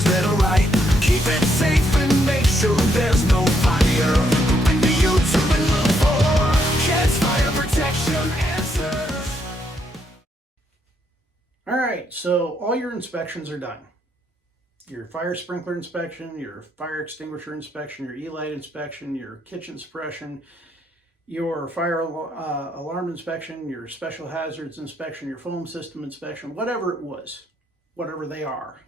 is lit or light. Keep it safe and make sure there's no fire. Open to YouTube and look for Keds Fire Protection Answers. All right, so all your inspections are done. Your fire sprinkler inspection, your fire extinguisher inspection, your E-light inspection, your kitchen suppression, your fire alarm inspection, your special hazards inspection, your foam system inspection, whatever it was, whatever they are,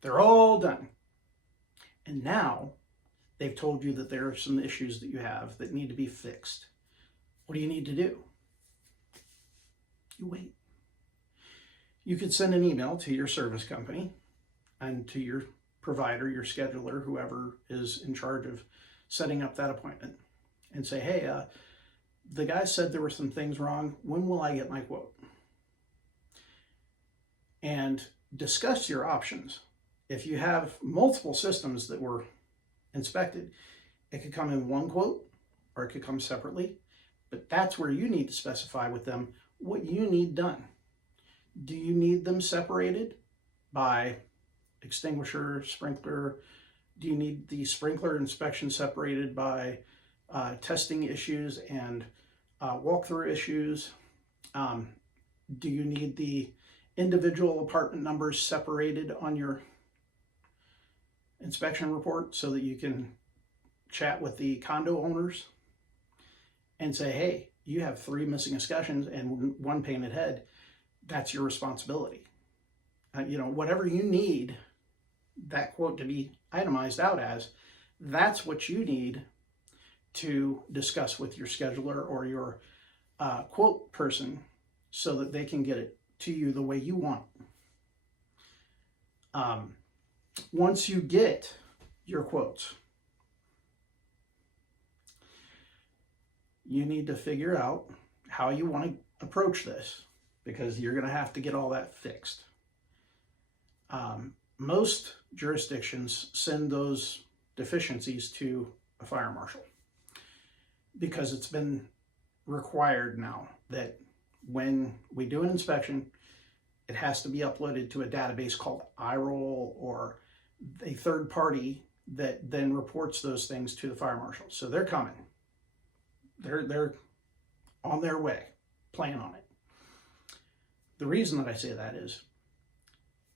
they're all done. And now they've told you that there are some issues that you have that need to be fixed. What do you need to do? You wait. You could send an email to your service company and to your provider, your scheduler, whoever is in charge of setting up that appointment, and say, hey, the guy said there were some things wrong. When will I get my quote? And discuss your options. If you have multiple systems that were inspected, it could come in one quote or it could come separately, but that's where you need to specify with them what you need done. Do you need them separated by extinguisher, sprinkler? Do you need the sprinkler inspection separated by testing issues and walkthrough issues? Do you need the individual apartment numbers separated on your inspection report so that you can chat with the condo owners and say, hey, you have 3 missing escutcheons and 1 painted head. That's your responsibility. Whatever you need that quote to be itemized out as, that's what you need to discuss with your scheduler or your quote person so that they can get it to you the way you want. Once you get your quotes, you need to figure out how you want to approach this, because you're going to have to get all that fixed. Most jurisdictions send those deficiencies to a fire marshal because it's been required now that when we do an inspection, it has to be uploaded to a database called iRoll or a third party that then reports those things to the fire marshal. So they're coming. They're on their way. Plan on it. The reason that I say that is,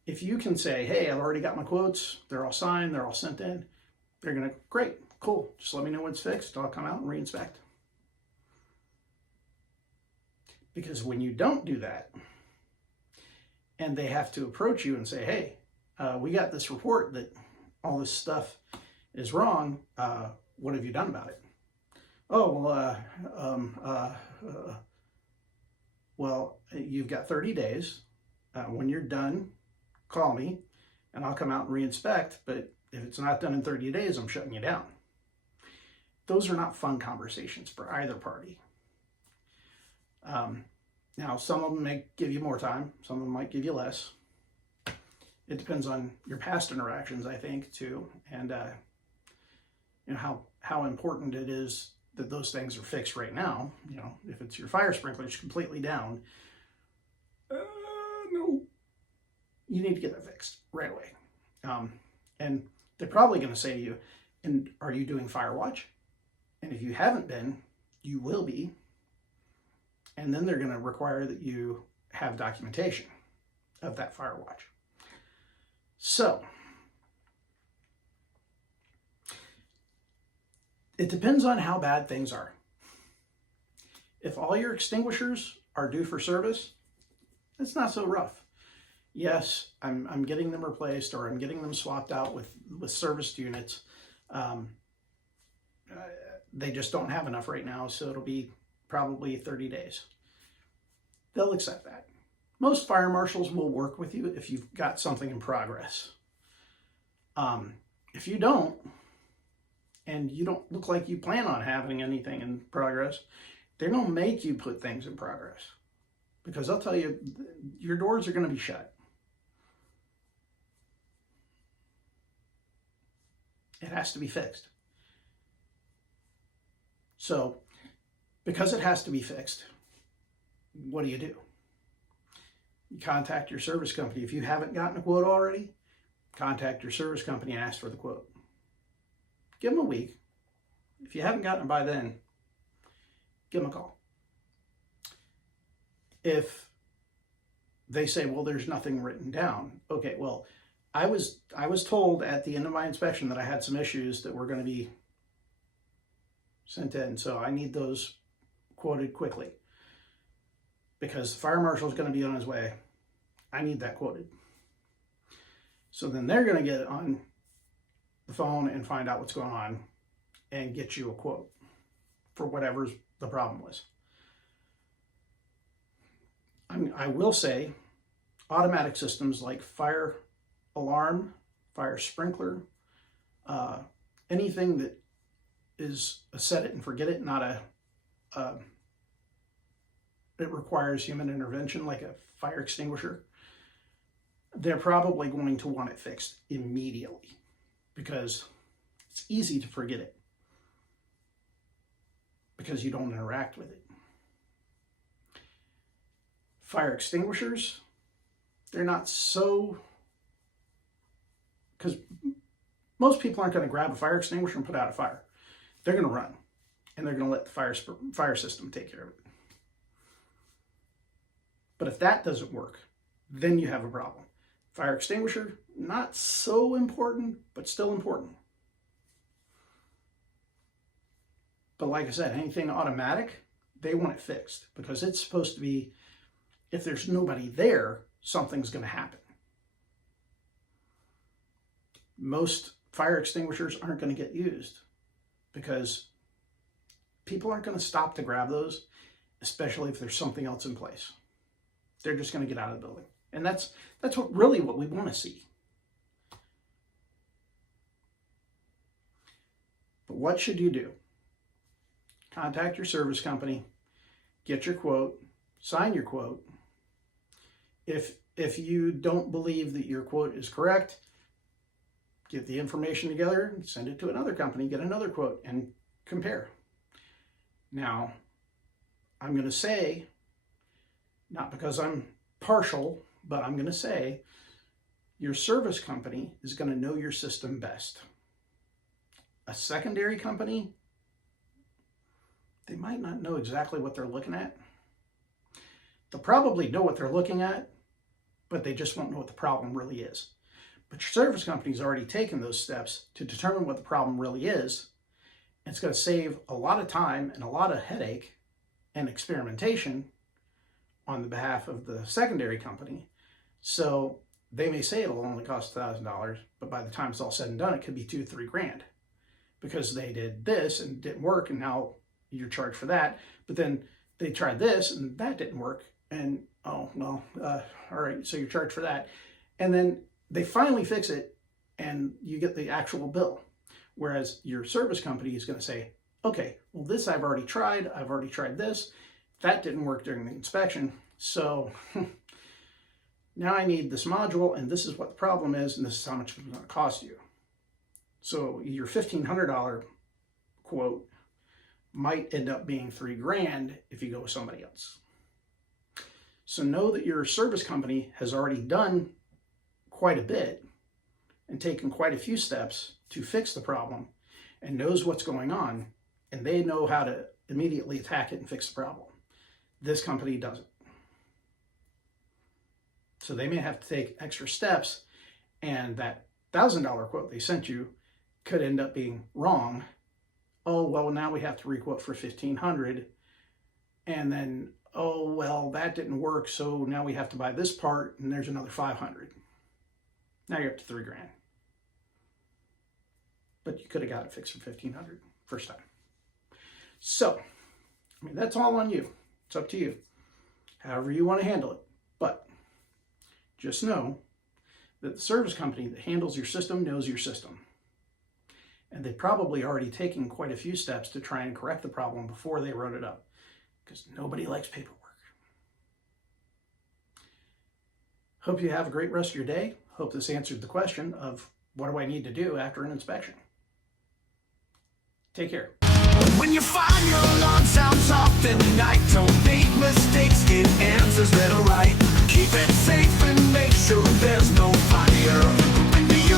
if you can say, hey, I've already got my quotes, they're all signed, they're all sent in, they're going to, great, cool, just let me know what's fixed, I'll come out and re-inspect. Because when you don't do that, and they have to approach you and say, hey, we got this report that all this stuff is wrong, what have you done about it? Oh, well, you've got 30 days. When you're done, call me and I'll come out and re-inspect. But if it's not done in 30 days, I'm shutting you down. Those are not fun conversations for either party. Now, some of them may give you more time. Some of them might give you less. It depends on your past interactions, I think, too. And how important it is that those things are fixed right now. If it's your fire sprinklers completely down, no, you need to get that fixed right away. And they're probably going to say to you, and are you doing fire watch? And if you haven't been, you will be. And then they're going to require that you have documentation of that fire watch. So it depends on how bad things are. If all your extinguishers are due for service, it's not so rough. Yes, I'm getting them replaced or I'm getting them swapped out with serviced units. They just don't have enough right now, so it'll be probably 30 days. They'll accept that. Most fire marshals will work with you if you've got something in progress. If you don't, and you don't look like you plan on having anything in progress, they're going to make you put things in progress. Because I'll tell you, your doors are going to be shut. It has to be fixed. So, because it has to be fixed, what do? You contact your service company. If you haven't gotten a quote already, contact your service company and ask for the quote. Give them a week. If you haven't gotten it by then, give them a call. If they say, well, there's nothing written down. Okay, well, I was told at the end of my inspection that I had some issues that were going to be sent in, so I need those quoted quickly because the fire marshal is going to be on his way. I need that quoted. So then they're going to get on the phone and find out what's going on and get you a quote for whatever the problem was. I will say automatic systems like fire alarm, fire sprinkler, anything that is a set it and forget it, not it requires human intervention like a fire extinguisher, they're probably going to want it fixed immediately because it's easy to forget it because you don't interact with it. Fire extinguishers, they're not so, because most people aren't going to grab a fire extinguisher and put out a fire. They're going to run and they're going to let the fire system take care of it. But if that doesn't work, then you have a problem. Fire extinguisher, not so important, but still important. But like I said, anything automatic, they want it fixed because it's supposed to be, if there's nobody there, something's going to happen. Most fire extinguishers aren't going to get used because people aren't going to stop to grab those, especially if there's something else in place. They're just going to get out of the building. And that's really what we want to see. But what should you do? Contact your service company, get your quote, sign your quote. If you don't believe that your quote is correct, get the information together, send it to another company, get another quote, and compare. Now, I'm going to say, not because I'm partial, but I'm going to say your service company is going to know your system best. A secondary company, they might not know exactly what they're looking at. They'll probably know what they're looking at, but they just won't know what the problem really is. But your service company's already taken those steps to determine what the problem really is. And it's going to save a lot of time and a lot of headache and experimentation on the behalf of the secondary company. So they may say it'll only cost $1,000, but by the time it's all said and done, it could be $2,000 to $3,000 because they did this and it didn't work, and now you're charged for that. But then they tried this and that didn't work, and oh well, all right, so you're charged for that. And then they finally fix it, and you get the actual bill. Whereas your service company is going to say, okay, well, this I've already tried this. That didn't work during the inspection. So now I need this module, and this is what the problem is, and this is how much it's going to cost you. So your $1,500 quote might end up being $3,000 if you go with somebody else. So know that your service company has already done quite a bit and taken quite a few steps to fix the problem and knows what's going on, and they know how to immediately attack it and fix the problem. This company doesn't. So they may have to take extra steps, and that $1,000 quote they sent you could end up being wrong. Oh, well, now we have to requote for $1,500, and then, oh, well, that didn't work, so now we have to buy this part, and there's another $500. Now you're up to $3,000. But you could have got it fixed for $1,500 first time. So, I mean, that's all on you. It's up to you. However you want to handle it. But just know that the service company that handles your system knows your system. And they've probably already taken quite a few steps to try and correct the problem before they wrote it up. Because nobody likes paperwork. Hope you have a great rest of your day. Hope this answered the question of what do I need to do after an inspection. Take care. When you find your alarm sounds off in the night, don't make mistakes, get answers that are right. Keep it safe and make sure there's no fire. When the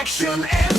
protection and